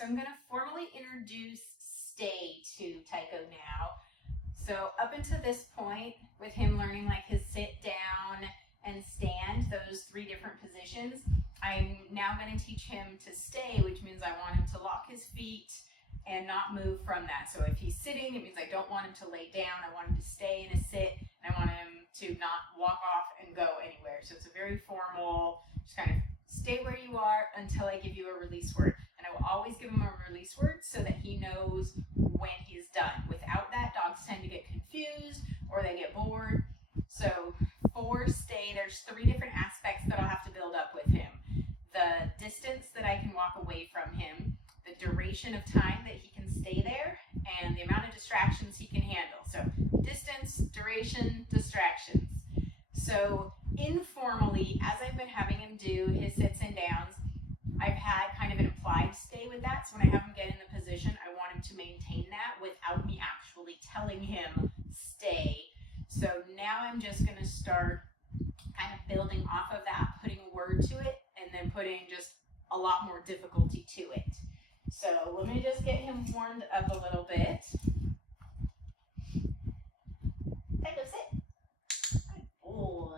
so I'm going to formally introduce stay to Taiko now. So up until this point, with him learning like his sit down and stand, those 3 different positions, I'm now going to teach him to stay, which means I want him to lock his feet and not move from that. So if he's sitting, it means I don't want him to lay down. I want him to stay in a sit, and I want him to not walk off and go anywhere. So it's a very formal, just kind of stay where you are until I give you a release word. And I will always give him a release word so that he knows when he's done. Without that, dogs tend to get confused or they get bored. So for stay, there's 3 different aspects that I'll have to build up with him. The distance that I can walk away from him, the duration of time that he can stay there, and the amount of distractions he can handle. So distance, duration, distractions. So informally, as I've been having him do his sits and downs, I've had kind of an implied stay with that. So when I have him get in the position, I want him to maintain that without me actually telling him stay. So now I'm just going to start kind of building off of that, putting a word to it, and then putting just a lot more difficulty to it. So let me just get him warmed up a little bit. Taiko, sit. Good boy.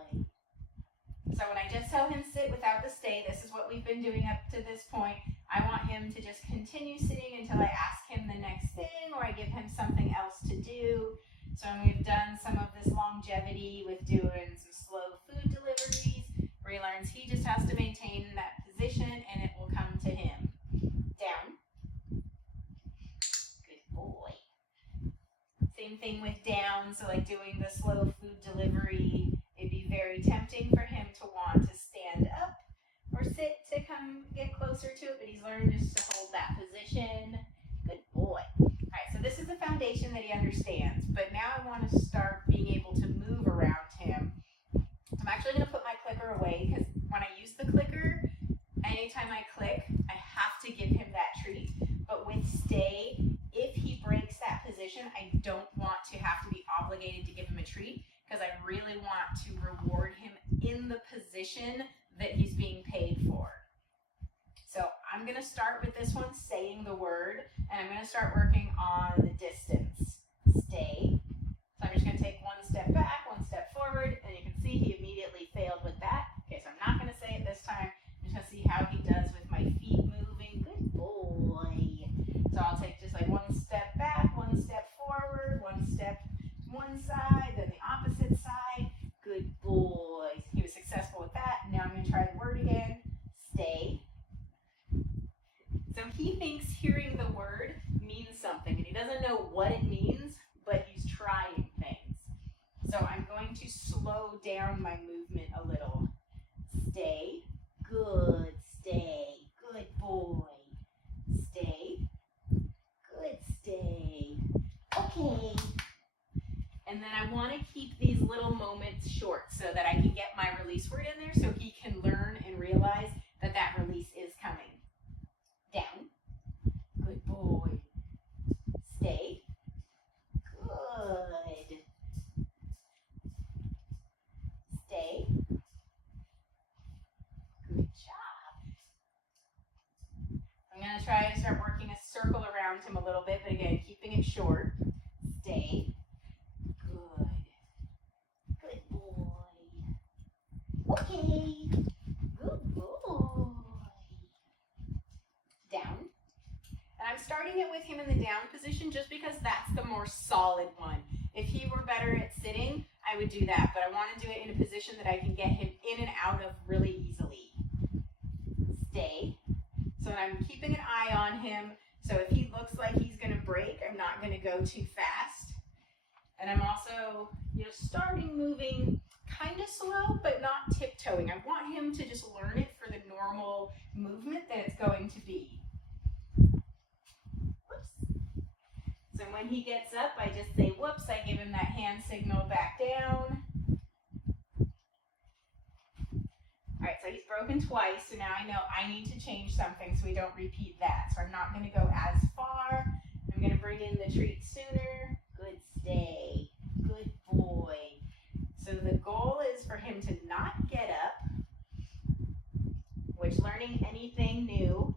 So when I just tell him sit without the stay, this is what we've been doing up to this point. I want him to just continue sitting until I ask him the next thing or I give him something else to do. So we've done some of this longevity with doing some slow food deliveries where he learns he just has to maintain that position and it will come to him. Down. Good boy. Same thing with down, so like doing the slow food delivery, it'd be very tempting for him to want to stand up or sit to come get closer to it, but he's learned just to hold that position. Good boy. All right, so this is the foundation that he understands, but now I want to start being able to move around him. I'm actually going to put my clicker away because when I use the clicker, anytime I click, I have to give him that treat. But with stay, if he breaks that position, I don't want to have to be obligated to give him a treat because I really want to reward him in the position that he's being paid for. So I'm going to start with this one saying the word, and I'm going to start working on the distance. Stay. So I'm just going to take 1 step back, 1 step forward, and you can see he immediately failed with that. Okay, so I'm not going to say it this time. I'm just going to see how he does with my feet moving. Good boy. So I'll take just like 1 step back, 1 step forward, 1 step to one side, then the opposite side. Good boy. He was successful with that. Now I'm going to try the word again. Stay. So he thinks hearing the word means something, and he doesn't know what it means, but he's trying things. So I'm going to slow down my movement a little. Stay. Good. Stay. Good boy. Stay. Good. Stay. Okay. And then I want to keep these little moments short so that I can get my release word in there so he can learn and realize that that release is coming. Down. Good boy. Stay. Good. Stay. Good job. I'm going to try to start working a circle around him a little bit, but again, keeping it short. Stay. Good. Good boy. Okay. Good boy. Down. And I'm starting it with him in the down position just because that's the more solid one. If he were better at sitting, I would do that, but I want to do it in a position that I can get him in and out of really easily. Stay. So I'm keeping an eye on him, so if he looks like he's going to break, I'm not going to go too fast. And I'm also, starting moving kind of slow, but not tiptoeing. I want him to just learn it for the normal movement that it's going to be. Whoops. So when he gets up, I just say, whoops, I give him that hand signal back down. All right, so he's broken twice, so now I know I need to change something so we don't repeat that. So I'm not going to go as far. I'm going to bring in the treat sooner. Good stay. Good boy. So the goal is for him to not get up, which learning anything new,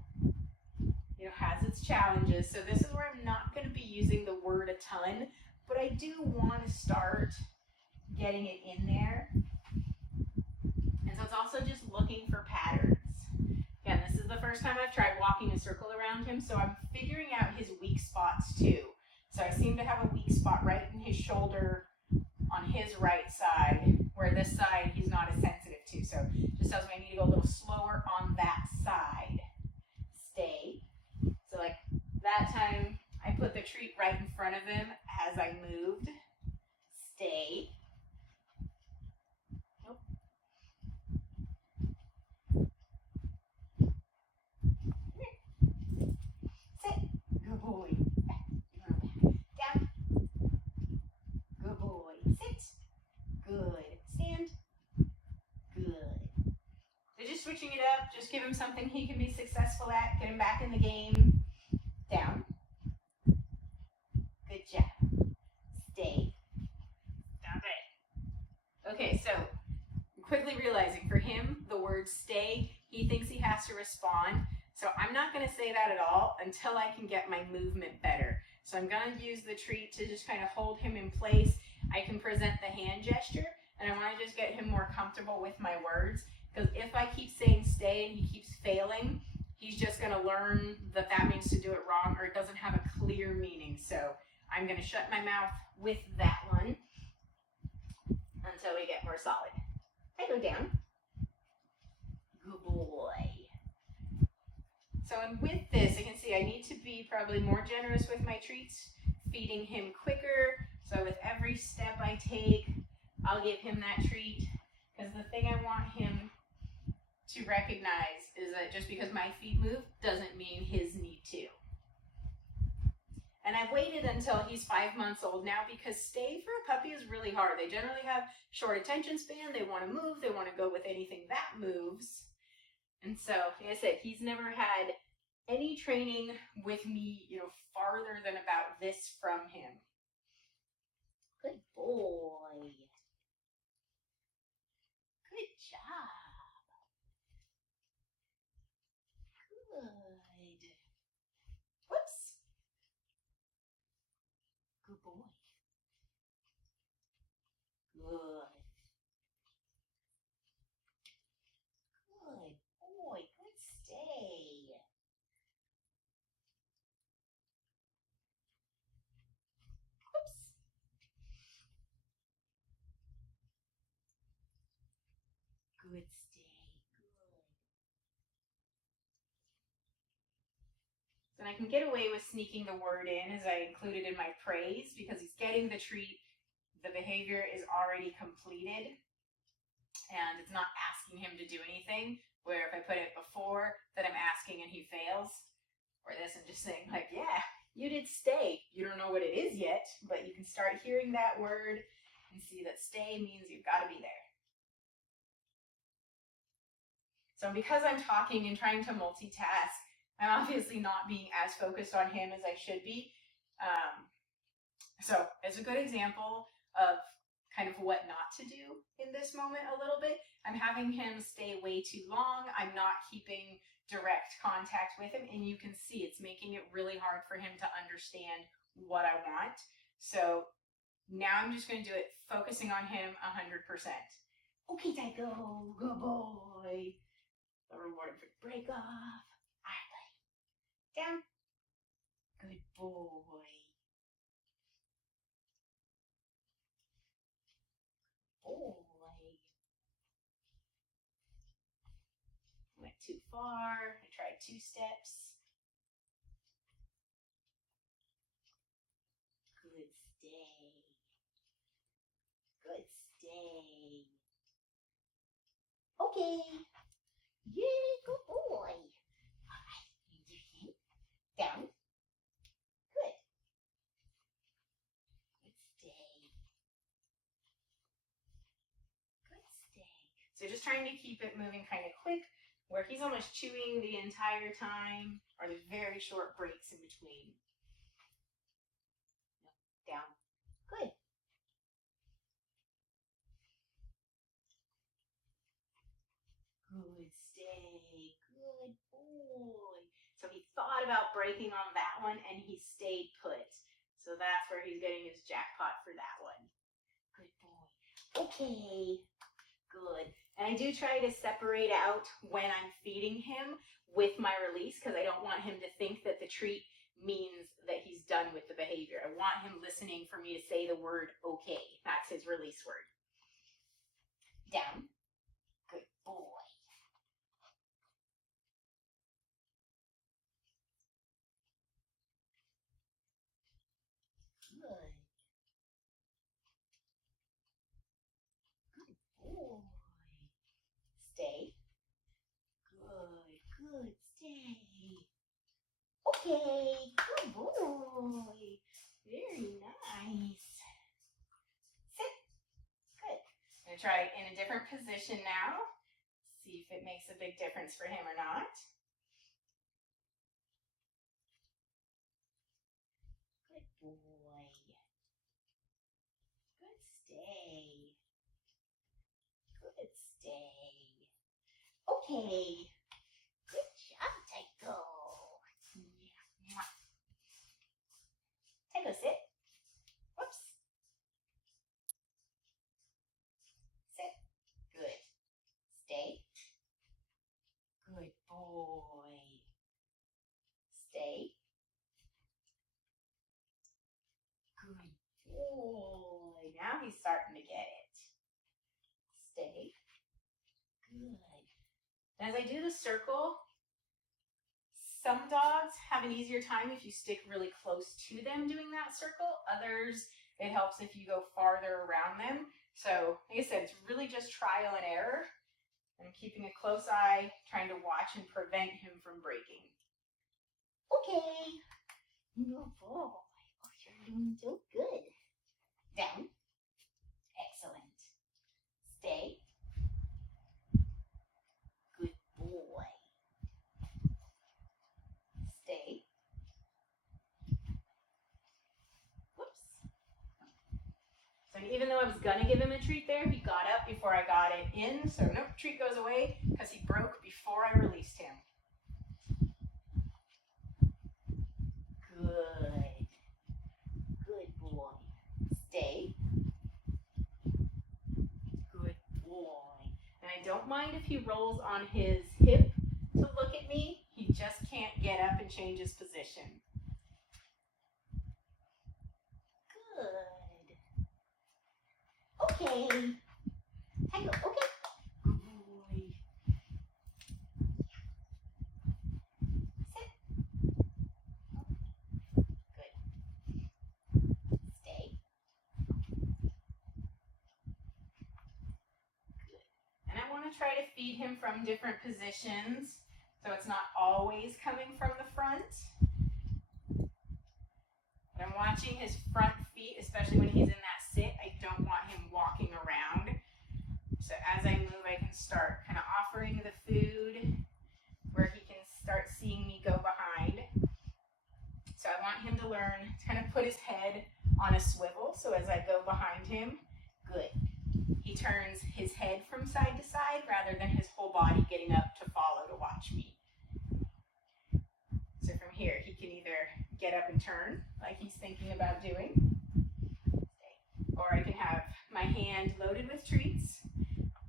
has its challenges. So this is where I'm not going to be using the word a ton, but I do want to start getting it in there. And so it's also just looking for patterns. Again, this is the first time I've tried walking a circle around him, so I'm figuring out his weak spots too. So I seem to have a weak spot right in his shoulder on his right side, where this side he's not as sensitive to. So just tells me I need to go a little slower on that side. Stay. So like that time I put the treat right in front of him as I moved. Stay. Nope. Sit. Good boy. Down. Good boy. Sit. Good. Stand. Good. So just switching it up, just give him something he can be successful at, get him back in the game. Down. Good job. Stay. Stop it. Okay, so I'm quickly realizing for him, the word stay, he thinks he has to respond. So I'm not going to say that at all until I can get my movement better. So I'm going to use the treat to just kind of hold him in place. I can present the hand gesture, and I want to just get him more comfortable with my words. Because if I keep saying stay and he keeps failing, he's just going to learn that that means to do it wrong, or it doesn't have a clear meaning. So I'm going to shut my mouth with that one until we get more solid. I go down. Good boy. So with this, you can see I need to be probably more generous with my treats, feeding him quicker. So with every step I take, I'll give him that treat. Because the thing I want him to recognize is that just because my feet move doesn't mean his need to. And I've waited until he's 5 months old now because stay for a puppy is really hard. They generally have short attention span. They want to move. They want to go with anything that moves. And so, like I said, he's never had any training with me, farther than about this from him. Good boy. Good job. Good. Whoops. Good boy. Good. Good boy. Good stay. Whoops. Good stay. Good. And I can get away with sneaking the word in as I include it in my praise because he's getting the treat. The behavior is already completed. And it's not asking him to do anything, where if I put it before that I'm asking and he fails, or this I'm just saying like, yeah, you did stay. You don't know what it is yet, but you can start hearing that word and see that stay means you've got to be there. So because I'm talking and trying to multitask, I'm obviously not being as focused on him as I should be. So it's a good example of kind of what not to do in this moment a little bit. I'm having him stay way too long. I'm not keeping direct contact with him, and you can see it's making it really hard for him to understand what I want. So now I'm just going to do it focusing on him 100%. Okay, Taiko, good boy. The reward for break off. All right, buddy. Down. Good boy. Boy. Went too far. I tried 2 steps. Good stay. Good stay. Okay. Yeah, good boy. All right. Down. Good. Good stay. Good stay. So just trying to keep it moving kind of quick, where he's almost chewing the entire time, or there's very short breaks in between. Down. Good. Good stay. Good boy. So he thought about breaking on that one and he stayed put. So that's where he's getting his jackpot for that one. Good boy. Okay. Good. And I do try to separate out when I'm feeding him with my release because I don't want him to think that the treat means that he's done with the behavior. I want him listening for me to say the word okay. That's his release word. Down. Good boy. Good. Good boy. Stay. Good. Stay. Okay. Good boy. Very nice. Sit. Good. I'm going to try in a different position now. See if it makes a big difference for him or not. Good boy. Good stay. Good stay. Okay. Good job, Taiko. Yeah. Taiko, sit. Whoops. Sit. Good. Stay. Good boy. Stay. Good boy. Now he's starting to get it. Stay. Good. As I do the circle, some dogs have an easier time if you stick really close to them doing that circle. Others, it helps if you go farther around them. So, like I said, it's really just trial and error. I'm keeping a close eye, trying to watch and prevent him from breaking. Okay. Good boy. Oh, you're doing so good. Down. Excellent. Stay. Good boy. Stay. Whoops. So even though I was going to give him a treat there, he got up before I got it in. So nope, treat goes away because he broke before I released him. Good. Good boy. Stay. Good boy. And I don't mind if he rolls on his hip to look at me. He just can't get up and change his position. Good. Okay. Taiko, okay. Good boy. Sit. Good. Stay. Good. And I want to try to feed him from different positions, so it's not always coming from the front. But I'm watching his front feet, especially when he's in that sit. I don't want him walking around. So as I move, I can start kind of offering the food where he can start seeing me go behind. So I want him to learn to kind of put his head on a swivel. So as I go behind him, good. He turns his head from side to side rather than his whole body getting up to follow to watch me. So from here, he can either get up and turn like he's thinking about doing, or I can have my hand loaded with treats.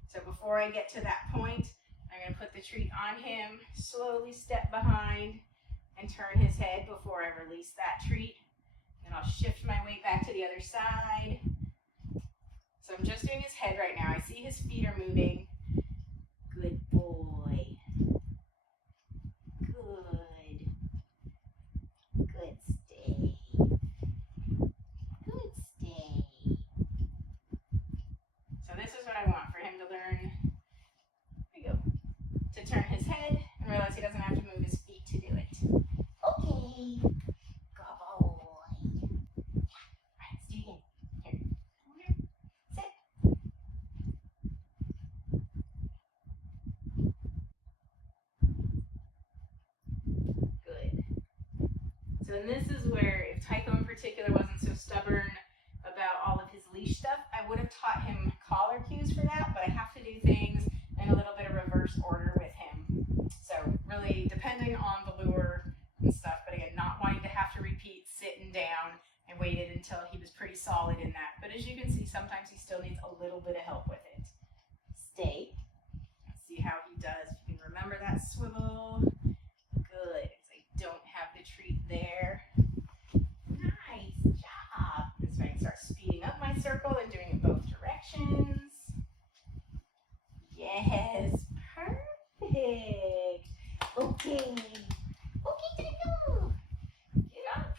So before I get to that point, I'm going to put the treat on him, slowly step behind, and turn his head before I release that treat. Then I'll shift my weight back to the other side. So I'm just doing his head right now. I see his feet are moving. Good boy. Good. Good stay. Good stay. So this is what I want for him to learn. There you go. To turn his head and realize he doesn't have to move his feet to do it. Okay. Good boy. Right, let's do it again. Here. Come here. Sit. Good. So then this is where, if Taiko in particular wasn't so stubborn about all of his leash stuff, I would have taught him collar cues for that, but I have to do things in a little bit of reverse order with him. So really, depending on the lure, and stuff, but again, not wanting to have to repeat sitting down. I waited until he was pretty solid in that. But as you can see, sometimes he still needs a little bit of help with it. Stay. Let's see how he does. If you can remember that swivel. Good. I don't have the treat there. Nice job. So I can start speeding up my circle and doing it both directions. Yes. Perfect. Okay. Okay, Taiko. Get up.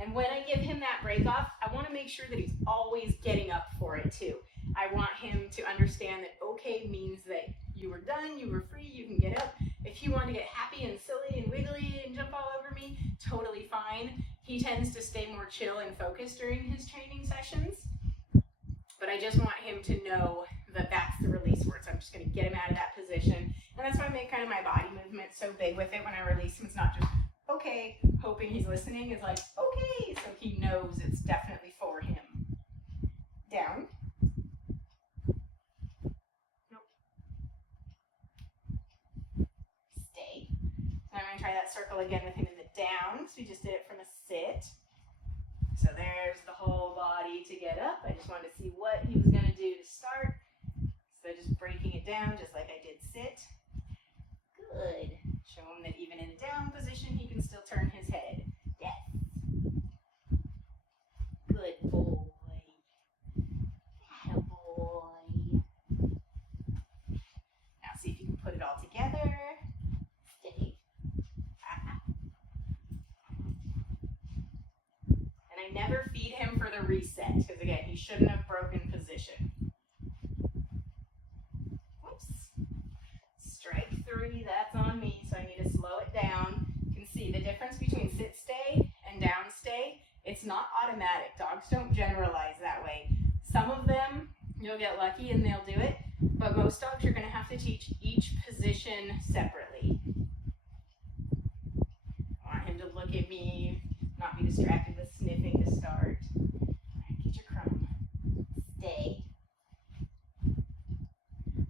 And when I give him that break off, I want to make sure that he's always getting up for it too. I want him to understand that okay means that you were done, you were free, you can get up. If you want to get happy and silly and wiggly and jump all over me, totally fine. He tends to stay more chill and focused during his training sessions. But I just want him to know that that's the release word. So I'm just going to get him out of that position. And that's why I make kind of my body movement so big with it when I release him. It's not just okay, hoping he's listening. It's like, okay, so he knows it's definitely for him. Down. Nope. Stay. Now I'm going to try that circle again with him in the down. So we just did it from a sit. So there's the whole body to get up. I just wanted to see what he was going to do to start. So just breaking it down just like I did sit. Good. Show him that even in a down position, he can still turn his head. Yes. Good boy. Atta boy. Now see if you can put it all together. Stay. And I never feed him for the reset, because again, he shouldn't have broken position. Whoops. Strike 3, that's on me, so I need to slow it down. You can see the difference between sit stay and down stay. It's not automatic. Dogs don't generalize that way. Some of them, you'll get lucky and they'll do it, but most dogs you're going to have to teach each position separately. I want him to look at me, not be distracted with sniffing to start. All right, get your crumb. Stay.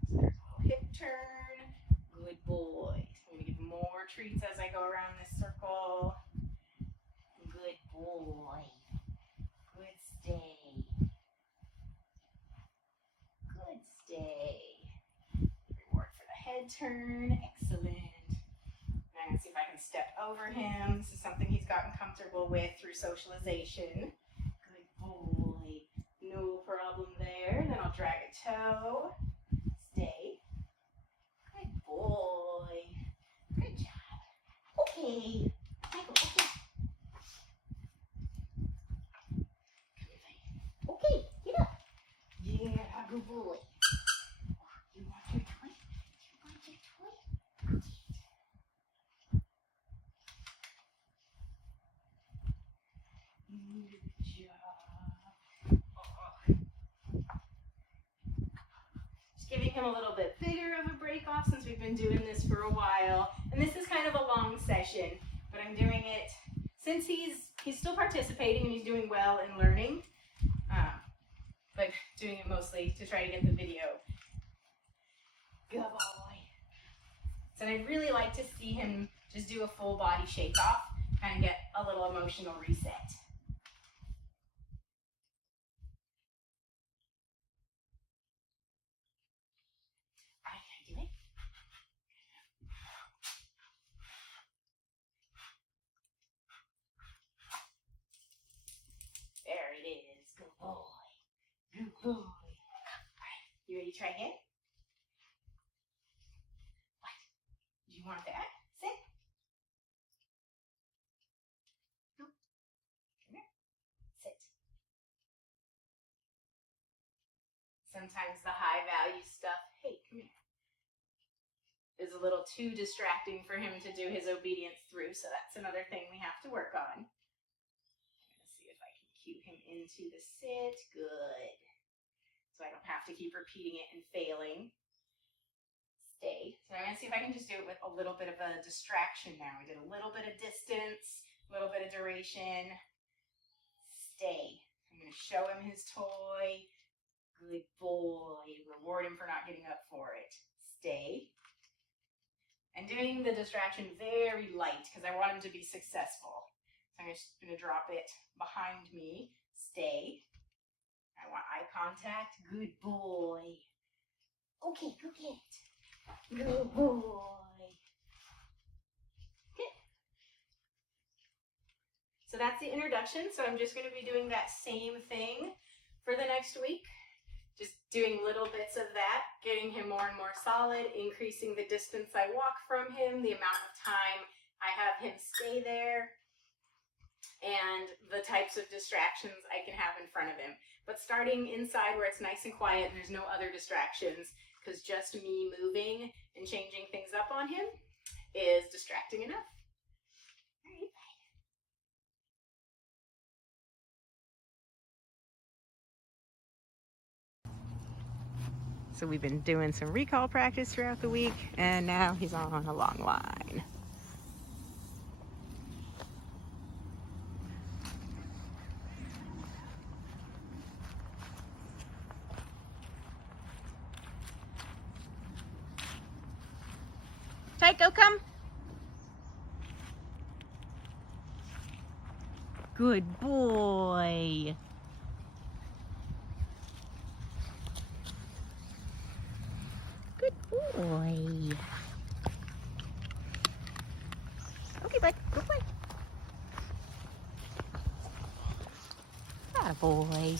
So there's a little hip turn. Good boy. I'm going to give more treats as I go around this circle. Good boy. Good stay. Good stay. Reward for the head turn. Excellent. Now I'm going to see if I can step over him. This is something he's gotten comfortable with through socialization. Good boy. No problem there. Then I'll drag a toe. Stay. Good boy. Good job. Okay. Taiko, okay. Okay, get up. Yeah, good boy. You want your toy? You want your toy? Good. Good job. Just giving him a little bit bigger of a break off since we've been doing this for a while. And this is kind of a long session, but I'm doing it since he's still participating and he's doing well and learning. But doing it mostly to try to get the video. Good boy. So I'd really like to see him just do a full body shake off, kind of get a little emotional reset. All right, can I do it? There it is. Good boy. Good boy. All right, you ready to try again? What? Do you want that? Sit. No. Come here. Sit. Sometimes the high value stuff, hey, come here, is a little too distracting for him to do his obedience through, so that's another thing we have to work on. I'm going to see if I can cue him into the sit. Good. So I don't have to keep repeating it and failing. Stay. So I'm going to see if I can just do it with a little bit of a distraction now. We did a little bit of distance, a little bit of duration. Stay. I'm going to show him his toy. Good boy. Reward him for not getting up for it. Stay. and doing the distraction very light because I want him to be successful. So I'm just going to drop it behind me. Stay. I want eye contact. Good boy. Okay, go get it. Good boy. Good. So that's the introduction. So I'm just going to be doing that same thing for the next week. Just doing little bits of that, getting him more and more solid, increasing the distance I walk from him, the amount of time I have him stay there, and the types of distractions I can have in front of him. But starting inside where it's nice and quiet and there's no other distractions, because just me moving and changing things up on him is distracting enough. All right, bye. So we've been doing some recall practice throughout the week, and now he's on a long line. Taiko, come. Good boy. Good boy. Okay, bud, go play. Ah, boy.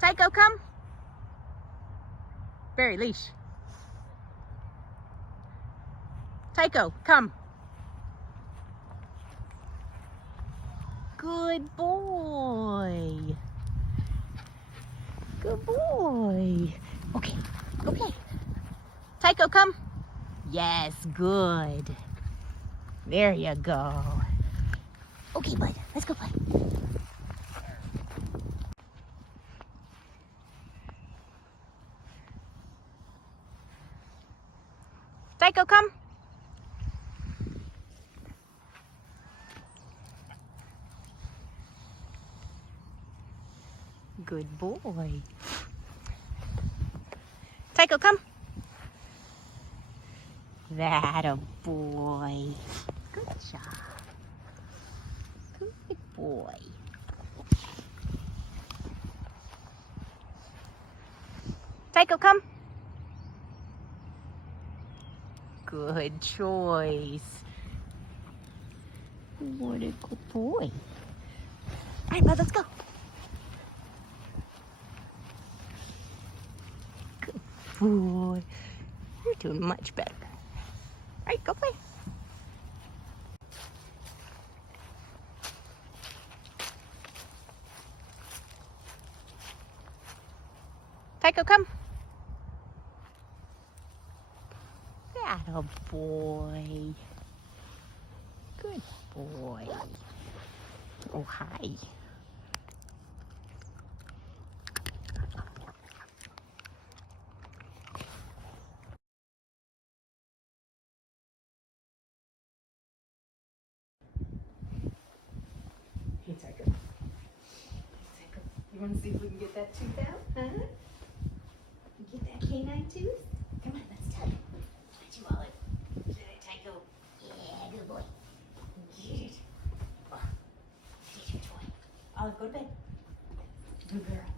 Taiko, come. Barry, leash. Taiko, come. Good boy. Good boy. Okay, okay. Taiko, come. Yes, good. There you go. Okay, bud, let's go play. Taiko, come. Good boy. Taiko, come. That a boy. Good job. Good boy. Taiko, come. Good choice. What a good boy. All right, bud, let's go. Good boy. You're doing much better. All right, go play. Taiko, come. Atta boy. Good boy. Oh, hi. Hey, Taiko. Taiko, you want to see if we can get that tooth out? Huh? Get that canine tooth? Come on, let's tug. Get you, Olive. Get it, Taiko. Yeah, good boy. Get it. Oh, get your toy. Olive, go to bed. Good girl.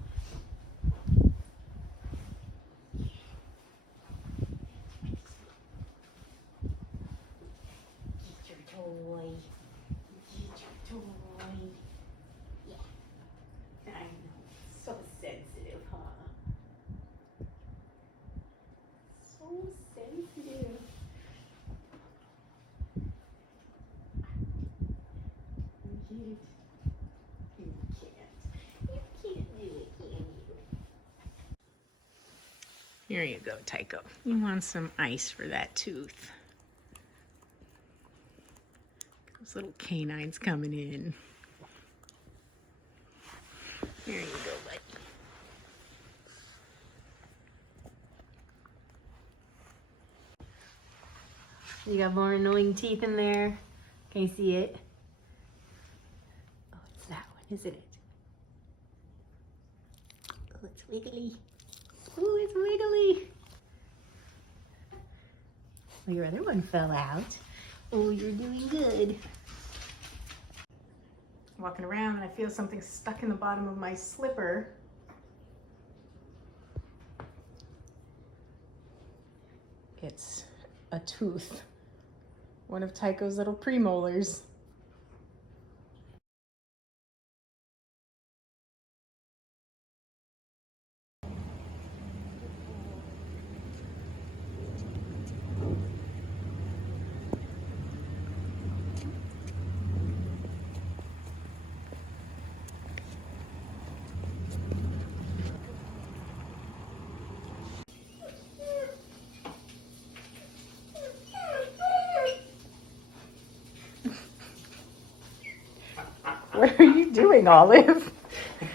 Get your toy. Get your toy. Yeah. I know. So sensitive, huh? So sensitive. Get it. You can't. You can't do it, can you? Here you go, Taiko. You want some ice for that tooth. Those little canines coming in. Here you go, buddy. You got more annoying teeth in there. Can you see it? Oh, it's that one, isn't it? Oh, it's wiggly. Oh, it's wiggly. Oh, your other one fell out. Oh, you're doing good. Walking around and I feel something stuck in the bottom of my slipper. It's a tooth. One of Taiko's little premolars. What are you doing, Olive?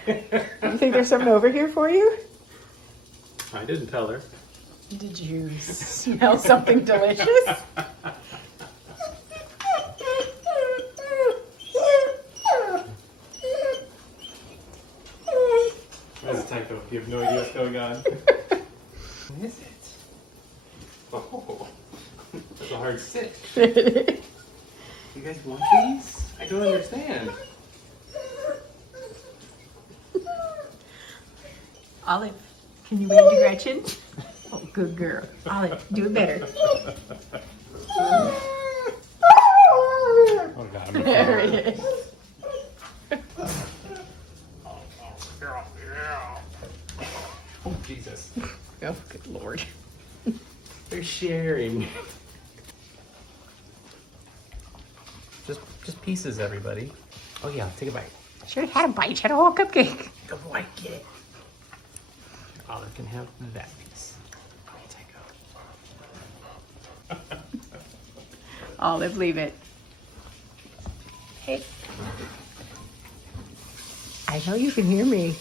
You think there's something over here for you? I didn't tell her. Did you smell something delicious? What is it, Taiko? You have no idea what's going on? What is it? Oh, that's a hard sit. You guys want these? I don't understand. Olive, can you wave to Gretchen? Oh, good girl. Olive, do it better. Oh God, I'm There it is. Oh Jesus. Oh, good Lord. They're sharing. Just pieces, everybody. Oh yeah, take a bite. Should have had a bite. She had a whole cupcake. Good boy, get it. Olive can have that piece. Okay, Taiko. Olive, leave it. Hey. I know you can hear me.